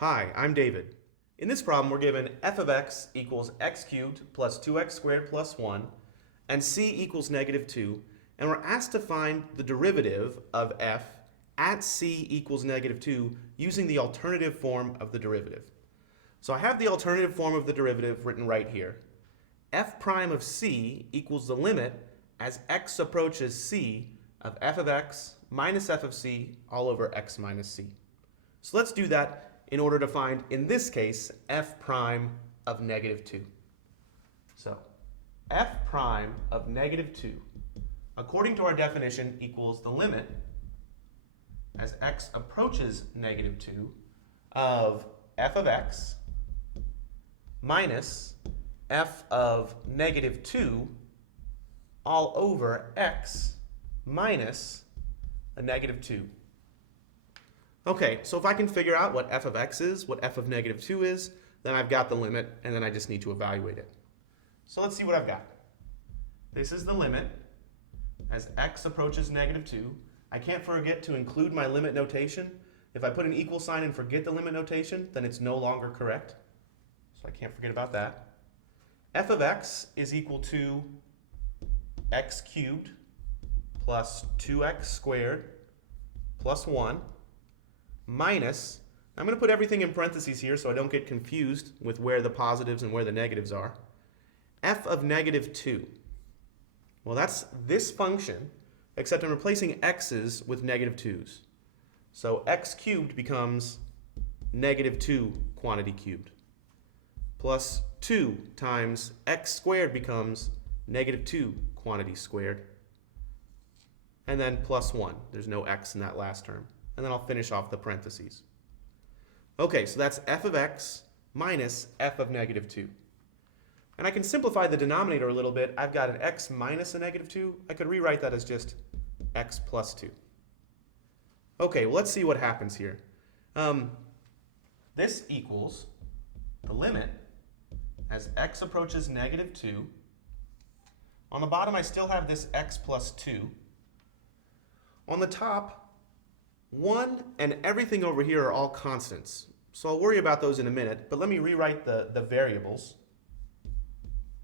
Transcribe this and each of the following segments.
Hi, I'm David. In this problem, we're given f of x equals x cubed plus 2x squared plus 1, and c equals negative 2, and we're asked to find the derivative of f at c equals negative 2 using the alternative form of the derivative. So I have the alternative form of the derivative written right here. F prime of c equals the limit as x approaches c of f of x minus f of c all over x minus c. So let's do that in order to find, in this case, f prime of negative 2. So f prime of negative 2, according to our definition, equals the limit as x approaches negative 2 of f of x minus f of negative 2 all over x minus a negative 2. Okay, so if I can figure out what f of x is, what f of negative 2 is, then I've got the limit, and then I just need to evaluate it. So let's see what I've got. This is the limit as x approaches negative 2. I can't forget to include my limit notation. If I put an equal sign and forget the limit notation, then it's no longer correct. So I can't forget about that. F of x is equal to x cubed plus 2x squared plus 1 minus, I'm going to put everything in parentheses here so I don't get confused with where the positives and where the negatives are, f of negative 2. Well, that's this function, except I'm replacing x's with negative 2's. So x cubed becomes negative 2 quantity cubed, plus 2 times x squared becomes negative 2 quantity squared, and then plus 1. There's no x in that last term. And then I'll finish off the parentheses. Okay, so that's f of x minus f of negative 2. And I can simplify the denominator a little bit. I've got an x minus a negative 2. I could rewrite that as just x plus 2. Okay, well, let's see what happens here. This equals the limit as x approaches negative 2. On the bottom, I still have this x plus 2. On the top, 1 and everything over here are all constants. So I'll worry about those in a minute, but let me rewrite the variables.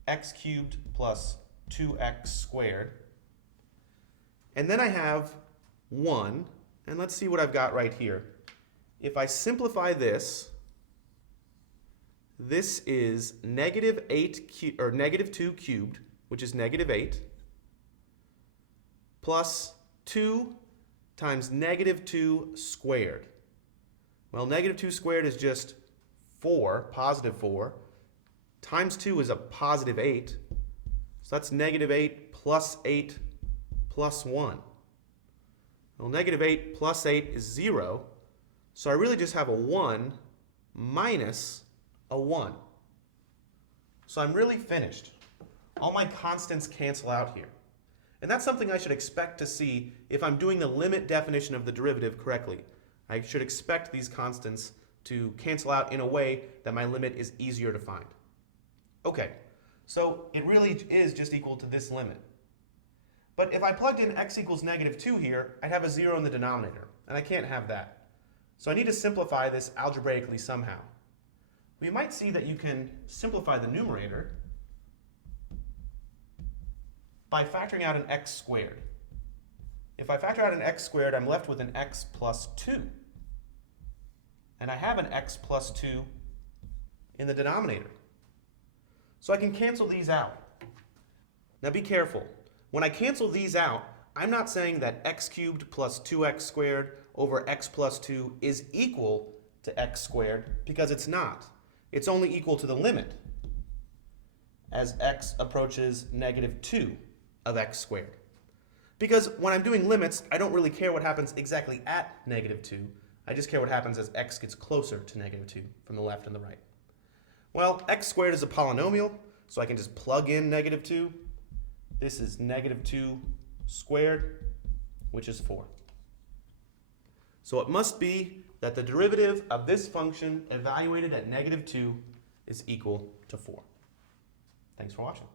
X cubed plus 2x squared. And then I have 1, and let's see what I've got right here. If I simplify this, this is negative 2 cubed, which is negative 8, plus 2 times negative 2 squared. Well, negative 2 squared is just 4, positive 4. Times 2 is a positive 8. So that's negative 8 plus 8 plus 1. Well, negative 8 plus 8 is 0. So I really just have a 1 minus a 1. So I'm really finished. All my constants cancel out here. And that's something I should expect to see if I'm doing the limit definition of the derivative correctly. I should expect these constants to cancel out in a way that my limit is easier to find. Okay, so it really is just equal to this limit. But if I plugged in x equals negative 2 here, I'd have a 0 in the denominator, and I can't have that. So I need to simplify this algebraically somehow. We might see that you can simplify the numerator by factoring out an x squared. If I factor out an x squared, I'm left with an x plus 2. And I have an x plus 2 in the denominator. So I can cancel these out. Now be careful. When I cancel these out, I'm not saying that x cubed plus 2x squared over x plus 2 is equal to x squared, because it's not. It's only equal to the limit as x approaches negative 2 of x squared. Because when I'm doing limits, I don't really care what happens exactly at negative 2. I just care what happens as x gets closer to negative 2 from the left and the right. Well, x squared is a polynomial, so I can just plug in negative 2. This is negative 2 squared, which is 4. So it must be that the derivative of this function evaluated at negative 2 is equal to 4. Thanks for watching.